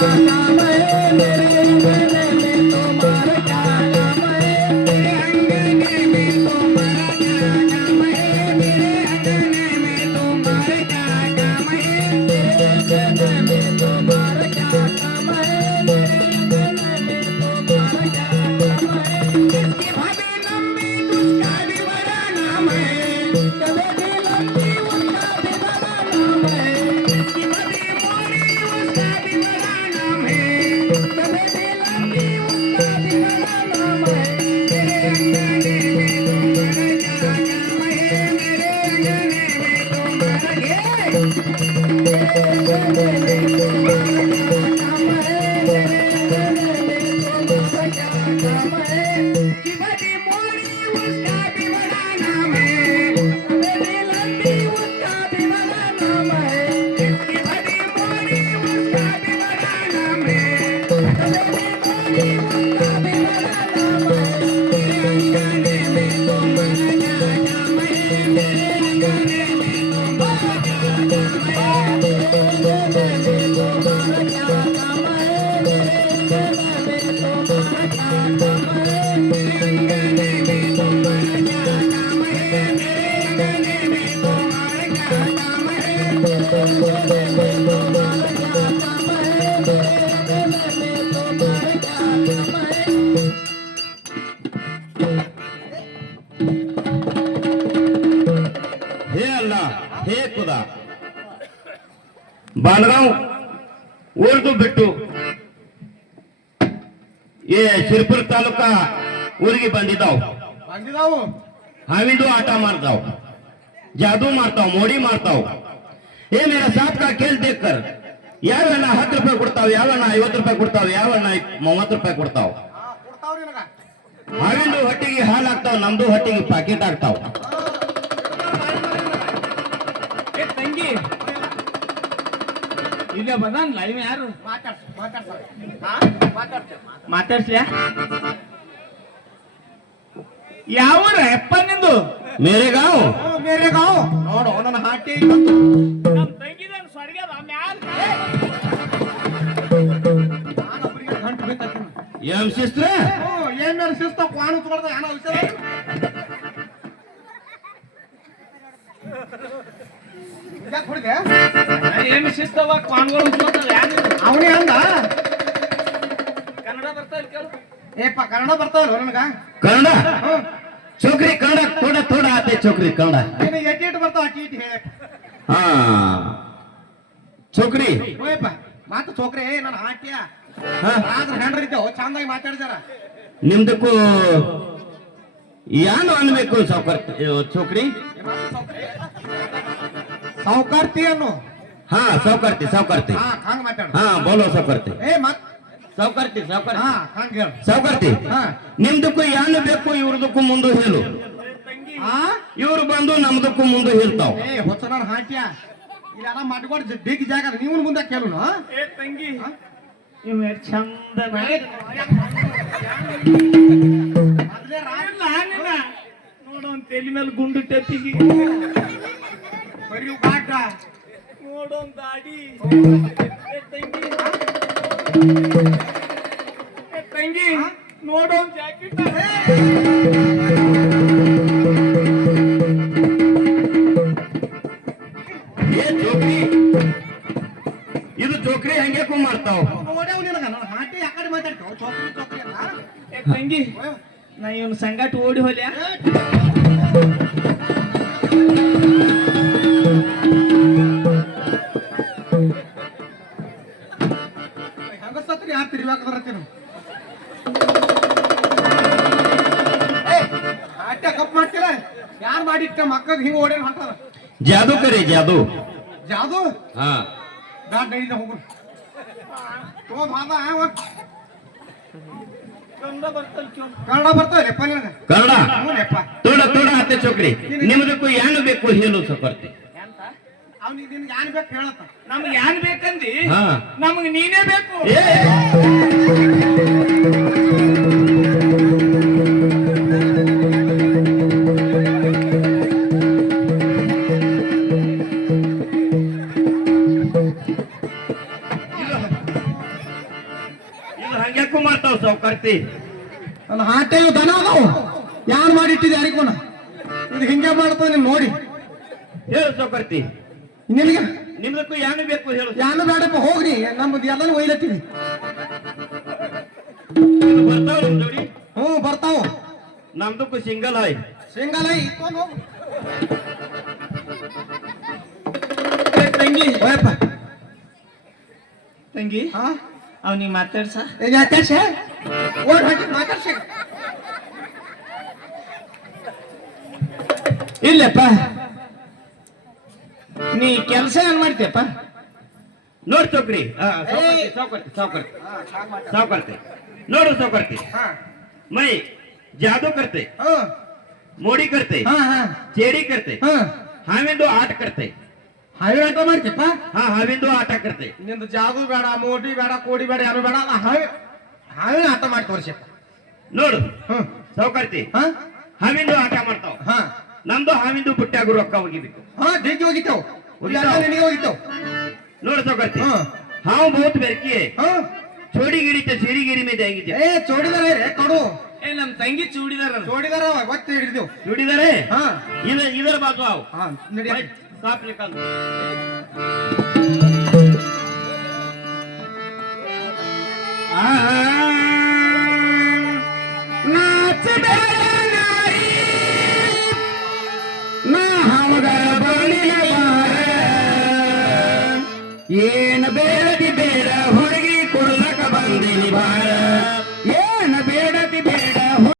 काम है मेरे अंगने में तुम्हारा क्या काम है मेरे अंगने में तुम्हारा क्या काम है मेरे अंगने में तुम्हारा क्या काम है मेरे अंगने में तुम्हारा क्या काम है मेरे अंगने में तुम्हारा क्या काम है इसकी भाभी लंबी उसका भी बड़ा नाम है कभी भी लंबी उसका भी बड़ा नाम है इसकी भाभी मोरी उसका भी बड़ा नाम है कभी भी लंबी उसका भी बड़ा नाम है मेरे अंगने में तुम्हारा क्या काम है मेरे अंगने में तुम्हारा मेरे अंगने में तुम्हारा क्या काम है मेरे अंगने में तुम्हारा क्या काम है कि बड़ी मोरी उसका भी बड़ा नाम है कभी लंबी उसका भी बड़ा नाम है इसकी बड़ी मोरी उसका भी बड़ा नाम है कभी मोरी उसका भी बड़ा नाम है मेरे अंगने में तुम्हारा क्या काम है मेरे अंगने में तुम्हारा क्या काम है मेरे अंगने में तुम्हारा क्या काम है मेरे अंगने में तुम्हारा क्या काम है मेरे अंगने में तुम्हारा क्या काम है मेरे अंगने में तुम्हारा क्या काम है मेरे अंगने में तुम्हारा क्या काम है मेरे अंगने में तुम्हारा क्या काम है हे अल्लाह हे खुदा बालगाव ಉರ್ದು ಬಿಟ್ಟು ಏ ಶಿರ್ಪುರ್ ತಾಲೂಕಾ ಊರಿಗೆ ಬಂದಿದ್ದಾವ್ ಬಂದಿದಾವು हाविंदो आटा मारताव जादू मारताव मोडी मारताव हे मेरा साथ का खेल देखकर ಯಾವಣ್ಣ 10 ರೂಪಾಯಿ ಕೊಡ್ತಾವ ಯಾವಣ್ಣ 50 ರೂಪಾಯಿ ಕೊಡ್ತಾವ ಯಾವಣ್ಣ 30 ರೂಪಾಯಿ ಕೊಡ್ತಾವ ಕೊಡ್ತಾವ್ರಿ ನನಗ ಹಾವಿಂದು ಹೊಟ್ಟಿಗೆ ಹಾಲು ಹಾಕ್ತಾವ ನಮ್ದು ಹೊಟ್ಟಿಗೆ ಪಾಕೆಟ್ ಹಾಕ್ತಾವ ಏ ತಂಗಿ ಇಲ್ಲೇ ಬಂದಾನ ಲೈವ್ ಯಾರು ಮಾತಾಡ್ಸ್ಯಾ ಯಾವ ಎಪ್ಪ ನಿಂದು मेरे गांव ಮೇರೆ ಗಾಂವ್ ನೋಡು ನನ್ನ ಹಾಟಿ ಇವತ್ತು ನಮ್ ತಂಗಿದನ್ ಸ್ವರ್ಗದ ಮ್ಯಾಲ ನಾನೊಬ್ಬರಿಗೆ ಗಂಟು ಬೇಕಾಗ್ತೀನಿ एम सिस्टर ಏನ್ ಮೇಲೆ ಶಿಸ್ತ ಕ್ವಾನು ತಗೊಳ್ದ ಏನೋ ವಿಚಾರ ಯಾಕೆ ಹುಡುಗ ಏನು ಶಿಸ್ತವ ಕಾನ್ಗಳು ಉಚ್ಕೋತಾವ ಯಾರು ಅವನೇ ಅಂದ ಕನ್ನಡ ಬರ್ತಾ ಇಲ್ಲ ಕೇಳು ಏಪ್ಪ ಕನ್ನಡ ಬರ್ತಾವಲ್ಲ ನನಗ कन्नड़ छोकरी कन्नड़ थोड़ा थोड़ा आते छोकरी कन्नड़ ನೀನು ಎಟ್ಟಿಟ್ಟು ಬರ್ತಾವ ಅಟ್ಟಿ ಹೇಳಕ್ हाँ छोकरी ಓಯಪ್ಪ ಮಾತು ಚೋಕ್ರೆ ನನ್ನ ಹಾಟ್ಯ हाँ ರಾಜರ ಹೆಂಡ್ರ ಇದ್ದೇವು ಚಂದಾಗಿ ಮಾತಾಡಿದಾರ ನಿಮ್ದಕ್ಕೂ ಏನು ಅನ್ಬೇಕು ಸಾವುಕಾರ छोकरी ಸಾವುಕಾರ್ತಿ ಅನ್ನು हाँ सावकारती सावकारती ಹಾ ಹಂಗ ಮಾತಾಡ हाँ बोलो सावकारती ಏ ಮತ್ ಸಾವುಕಾರ್ತಿ ಸಾವುಕಾರ್ತಿ ಹಾ ಹಂಗ ಹೇಳ ಸಾವುಕಾರ್ತಿ ಹಾ ನಿಮ್ದಕ್ಕೂ ಏನು ಬೇಕು ಇವ್ರದಕ್ಕೂ ಮುಂದೆ ಹೇಳು ಹಾ ಇವ್ರು ಬಂದು ನಮ್ದಕ್ಕೂ ಮುಂದೆ ಹೇಳ್ತಾವ ಏ ಹೊಸ ನನ್ನ ಹಾಟ್ಯ ಇಲ್ಲೆಲ್ಲ ಮಾಡ್ಕೊಂಡು ಡಿಗ್ ಜಾಗ ನೀವು ಮುಂದೆ ಕೇಳುನು ಏ ತಂಗಿ ಇವ್ ಎಷ್ಟ್ ಚಂದ ಮೊದ್ಲೇ ರಾಜ ನೋಡು ತಲೆ ಮೇಲೆ ಗುಂಡು ಟೆಪ್ಪಿಗೆ ಬರೀ ಬಾಟ ನೋಡು ದಾಡಿ ಏ ತಂಗಿ ಏ ತಂಗಿ ನೋಡು ಜಾಕೆಟ್ ಏ ಚೋಕ್ರಿ ಇದು ಚೋಕ್ರಿ ಹಂಗ್ಯಾಕೂ ಮಾಡ್ತಾವ ನೋಡ್ಯಾವ ನಿನಗ ನನ್ನ ಹಾಟಿ ಆ ಕಡೆ ಮಾತಾಡ್ತಾವ ಚೋಕ್ರಿ ಚೋಕ್ರಿ ಅಂತ ಏ ತಂಗಿ ನಾ ಇವನ್ ಸಂಗಾಟ ಓಡಿ ಹೋಲ್ಯಾ ಹಂಗ ಸತ್ರಿ ಯಾರು ತಿರುವಾಕದ್ರತ್ತೀನು ಹಾಟ್ಯ ಕಪ್ ಮಾಡ್ತೀರ ಯಾರು ಮಾಡಿಟ್ಟ ಮಕ್ಕಳಿಗೆ ಹಿಂಗ ಓಡೇನ್ ಹಾಕ್ತಾರ ಜಾದೂ ಕರೆ ಜಾದೂ ಜಾದು ಹಾ ದಾಟ್ ನಡೀದ ಹೋಗು ತೋದ್ ಹಾದ ಕನ್ನಡ ಬರ್ತಲ್ ಕೇಳು ಕನ್ನಡ ಬರ್ತಾವಲ್ಲಪ್ಪ ನಿನಗ ಕನ್ನಡ ಹ್ಞೂನಪ್ಪ ತೋಡ ತೋಡ ಆತೆ ಚೋಕ್ರಿ ನಿಮ್ದಕ್ಕೂ ಏನು ಬೇಕು ಹೇಳು ಸಾವುಕಾರ್ತಿ ಎಂತ ಅವ್ನಿಗೆ ನಿನ್ಗೆ ಏನ್ ಬೇಕು ಹೇಳತ್ತ ನಮ್ಗೆ ಏನ್ ಬೇಕಂದಿ ಹಾ ನಮ್ಗೆ ನೀನೇ ಬೇಕು ಏ ಹಂಗ್ಯಾಕು ಮಾಡ್ತಾವ್ ಸಾವ್ಕಾರ್ತಿ ನನ್ನ ಹಾಟೆಯು ದನ ಅದಾವು ಯಾರು ಮಾಡಿಟ್ಟಿದೆ ಯಾರಿಗೋನ ಇದು ಹಿಂಗೆ ಮಾಡ್ತಾವ ನೀವು ನೋಡಿ ಹೇಳು ಸಾವ್ಕಾರ್ತಿ ನಿನಗೆ ನಿಮ್ದಕ್ಕೂ ಏನು ಬೇಕು ಹೇಳು ಯಾನು ಬೇಡಪ್ಪ ಹೋಗ್ರಿ ನಮ್ದು ಎಲ್ಲಾನು ಒಯ್ಲತ್ತೀವಿ ಇದು ಬರ್ತಾವ ನಮ್ ಜೋಡಿ ಹ್ಞೂ ಬರ್ತಾವು ನಮ್ದಕ್ಕೂ ಸಿಂಗಲ್ ಆಯ್ ಶೇಂಗಾಲ ಇಟ್ಕೊಂಡು ಹೋಗು ತಂಗಿ ಹೋಯಪ್ಪ ತಂಗಿ ಹಾ ಅವ್ನಿಗೆ ಮಾತಾಡ್ಸ ಮಾತಾಡ್ಸ ಓಡ್ ಹೊಂಟಿ ಮಾತಾಡ್ಸ ಇಲ್ಲಪ್ಪ ನೀ ಕೆಲಸ ಏನ್ ಮಾಡ್ತೀಯಪ್ಪ ನೋಡ್ ಚೌಕ್ರಿ ಸಾವ್ಕಾರ್ತಿ ಸಾವ್ಕಾರ್ತಿ ಸಾವ್ಕಾರ್ತಿ ನೋಡು ಸಾವ್ಕಾರ್ತಿ ಹಾ मैं जादू करते ಹಾ मोड़ी करते ಹಾ ಹಾ चेड़ी करते ಹಾ हाविंदो आट करते ಹಾವಿ ಆಟ ಮಾಡ್ತೀಯಪ್ಪ हाँ हाविंदो आಟ करते ನಿಂದು ಜಾದು ಬೇಡ ಮೋಟಿ ಬೇಡ ಕೋಡಿ ಬೇಡ ಯಾರು ಬೇಡ ಹಾವಿ ಹಾವಿನ ಆಟ ಮಾಡಿ ತೋರಿಸಪ್ಪ ನೋಡು ಹ್ಮ್ ಸಾವ್ಕಾರ್ತಿ ಹಾ ಹಾವಿಂದು ಆಟ ಮಾಡ್ತಾವ ಹಾ ನಮ್ದು ಹಾವಿಂದು ಬುಟ್ಟ್ಯಾಗು ರೊಕ್ಕ ಹೋಗಿಬೇಕು ಹಾ ಡಿಗ್ಗಿ ಹೋಗಿತ್ತೇವು ನಿನಗೆ ಹೋಗಿತ್ತೇವು ನೋಡು ಸಾವ್ಕಾರ್ತಿ ಹಾ ಹಾವು ಬಹುತ್ ಬೆರ್ಕಿ ಹಾ छोड़ी गिरी तो सीरी गिरी में जाएंगी ಏ ಚೋಡಿದಾರ ಕೊಡು ಏ ನಮ್ ತಂಗಿ ಚೂಡಿದಾರ ಚೋಡಿದಾರ ಒತ್ತೆ ಹಿಡಿದೆವು ಚೂಡಿದಾರೆ ಹಾ इधर बाजू आओ ಹಾ ನಡಿ भाई, साफ निकाल दो। ನಾಚ ಬೇಡ ನಾರಿ ನಾ ಹಮಗರ ಬಳಿಯ ಬಾರ ಏನ ಬೇ